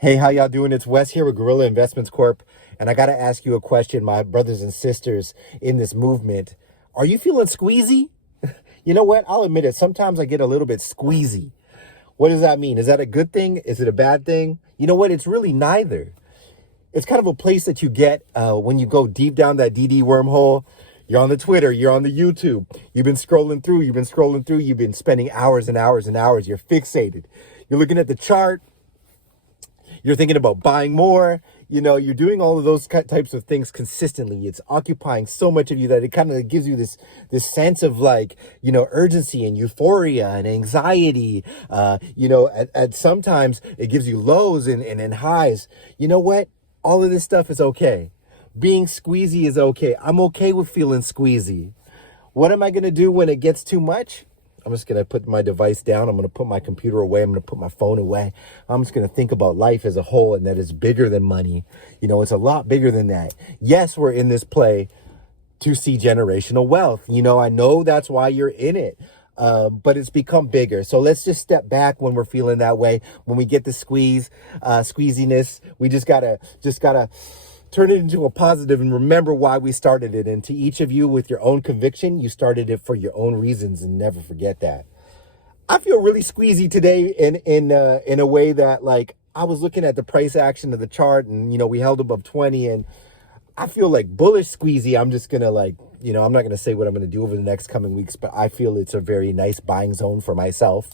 Hey, how y'all doing? It's Wes here with Gorilla Investments Corp. And I got to ask you a question, my brothers and sisters in this movement. Are you feeling squeezy? You know what? I'll admit it. Sometimes I get a little bit squeezy. What does that mean? Is that a good thing? Is it a bad thing? You know what? It's really neither. It's kind of a place that you get when you go deep down that DD wormhole. You're on the Twitter, you're on the YouTube. You've been scrolling through, you've been spending hours and hours and hours. You're fixated. You're looking at the chart. You're thinking about buying more. You're doing all of those types of things consistently. It's occupying so much of you that it kind of gives you this sense of urgency and euphoria and anxiety. At sometimes it gives you lows and highs. You know what? All of this stuff is okay. Being squeezy is okay. I'm okay with feeling squeezy. What am I going to do when it gets too much? I'm just going to put my device down. I'm going to put my computer away. I'm going to put my phone away. I'm just going to think about life as a whole and that it's bigger than money. It's a lot bigger than that. Yes, we're in this play to see generational wealth. I know that's why you're in it. But it's become bigger. So let's just step back when we're feeling that way. When we get the squeeziness, we just gotta turn it into a positive and remember why we started it. And to each of you with your own conviction, you started it for your own reasons and never forget that. I feel really squeezy today in a way that I was looking at the price action of the chart and, we held above 20 and I feel like bullish squeezy. I'm just going to I'm not going to say what I'm going to do over the next coming weeks, but I feel it's a very nice buying zone for myself.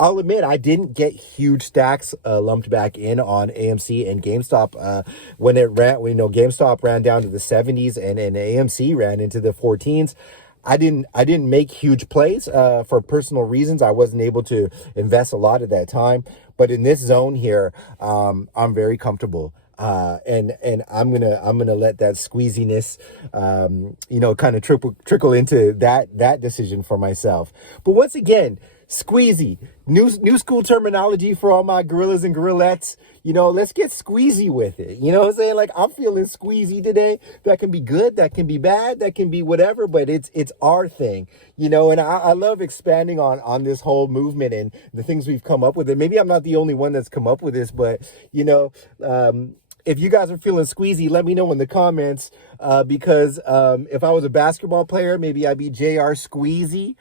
I'll admit I didn't get huge stacks lumped back in on AMC and GameStop when GameStop ran down to the 70s and AMC ran into the 14s. I didn't make huge plays for personal reasons. I wasn't able to invest a lot at that time, but in this zone here, I'm very comfortable. And I'm gonna let that squeeziness, kind of trickle into that decision for myself. But once again, squeezy, new school terminology for all my gorillas and gorillettes. Let's get squeezy with it. You know what I'm saying? I'm feeling squeezy today. That can be good, that can be bad, that can be whatever, but it's our thing. And I love expanding on this whole movement and the things we've come up with. And maybe I'm not the only one that's come up with this, but if you guys are feeling squeezy, let me know in the comments, because if I was a basketball player, maybe I'd be J.R. Squeezy.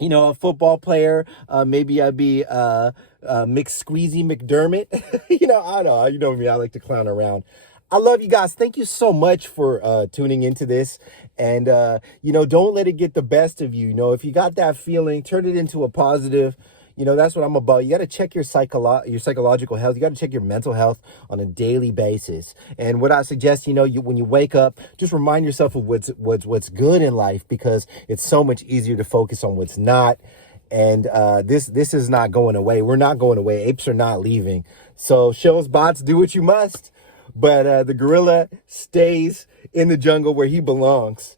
A football player, maybe I'd be McSqueezy McDermott. I don't know. You know me, I like to clown around. I love you guys. Thank you so much for tuning into this. And, don't let it get the best of you. If you got that feeling, turn it into a positive. That's what I'm about. You got to check your psychological health. You got to check your mental health on a daily basis. And what I suggest, when you wake up, just remind yourself of what's good in life, because it's so much easier to focus on what's not. And this is not going away. We're not going away. Apes are not leaving. So shows, bots, do what you must. But the gorilla stays in the jungle where he belongs.